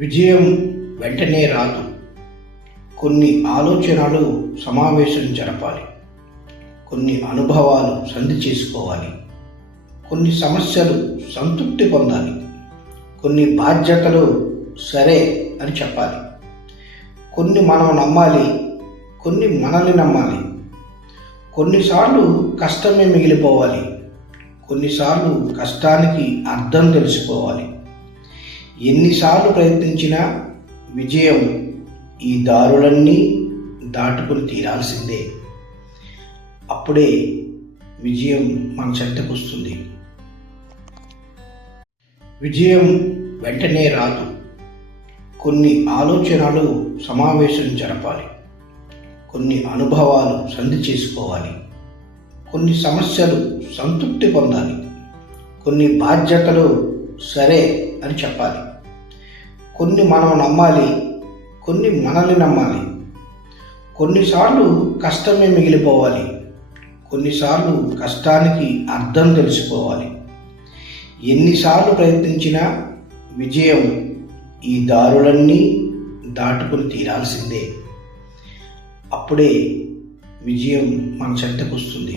విజయం వెంటనే రాదు. కొన్ని ఆలోచనలు సమావేశం జరపాలి, కొన్ని అనుభవాలు సంధి చేసుకోవాలి, కొన్ని సమస్యలు సంతృప్తి పొందాలి, కొన్ని బాధ్యతలు సరే అని చెప్పాలి, కొన్ని మనం నమ్మాలి, కొన్ని మనల్ని నమ్మాలి, కొన్నిసార్లు కష్టమే మిగిలిపోవాలి, కొన్నిసార్లు కష్టానికి అర్థం తెలుసుకోవాలి. ఎన్నిసార్లు ప్రయత్నించినా విజయం ఈ దారులన్నీ దాటుకుని తీరాల్సిందే. అప్పుడే విజయం మన చెంతకు వస్తుంది. విజయం వెంటనే రాదు. కొన్ని ఆలోచనలు సమావేశం జరపాలి, కొన్ని అనుభవాలు సంధి చేసుకోవాలి, కొన్ని సమస్యలు సంతృప్తి పొందాలి, కొన్ని బాధ్యతలు సరే అని చెప్పాలి, కొన్ని మనం నమ్మాలి, కొన్ని మనల్ని నమ్మాలి, కొన్నిసార్లు కష్టమే మిగిలిపోవాలి, కొన్నిసార్లు కష్టానికి అర్థం తెలుసుకోవాలి. ఎన్నిసార్లు ప్రయత్నించినా విజయం ఈ దారులన్నీ దాటుకుని తీరాల్సిందే. అప్పుడే విజయం మన చెంతకు వస్తుంది.